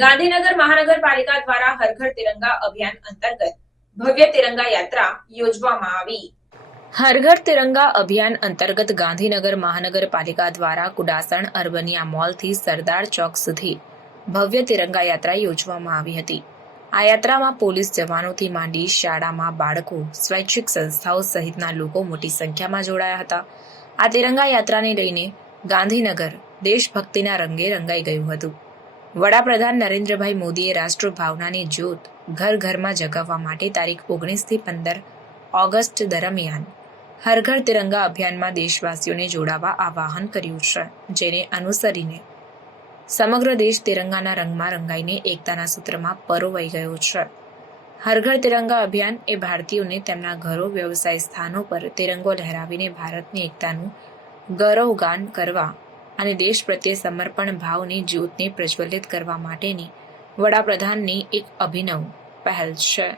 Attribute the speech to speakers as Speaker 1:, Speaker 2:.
Speaker 1: ગાંધીનગર મહાનગરપાલિકા દ્વારા હર તિરંગા અભિયાન અંતર્ગત ભવ્ય તિરંગા યાત્રા યોજવામાં આવી. હર તિરંગા અભિયાન અંતર્ગત ગાંધીનગર મહાનગરપાલિકા દ્વારા કુડાસણ અર્બનિયા મોલથી સરદાર ચોક સુધી ભવ્ય તિરંગા યાત્રા યોજવામાં આવી હતી. આ યાત્રામાં પોલીસ જવાનોથી માંડી શાળામાં બાળકો, સ્વૈચ્છિક સંસ્થાઓ સહિતના લોકો મોટી સંખ્યામાં જોડાયા હતા. આ તિરંગા યાત્રાને લઈને ગાંધીનગર દેશભક્તિના રંગે રંગાઈ ગયું હતું. વડાપ્રધાન નરેન્દ્રભાઈ મોદીએ રાષ્ટ્રભાવનાની જ્યોત ઘર ઘરમાં જગાવવા માટે તારીખ ઓગણીસથી પંદર ઓગસ્ટ દરમિયાન હર ઘર તિરંગા અભિયાનમાં દેશવાસીઓને જોડાવા આવાહન કર્યું છે, જેને અનુસરીને સમગ્ર દેશ તિરંગાના રંગમાં રંગાઈને એકતાના સૂત્રમાં પરોવાઈ ગયો છે. હર ઘર તિરંગા અભિયાન એ ભારતીયોને તેમના ઘરો, વ્યવસાય સ્થાનો પર તિરંગો લહેરાવીને ભારતની એકતાનું ગૌરવગાન કરવા અને દેશ પ્રત્યે સમર્પણ ભાવની જ્યોતને પ્રજ્વલિત કરવા માટેની વડાપ્રધાનની એક અભિનવ પહેલ છે.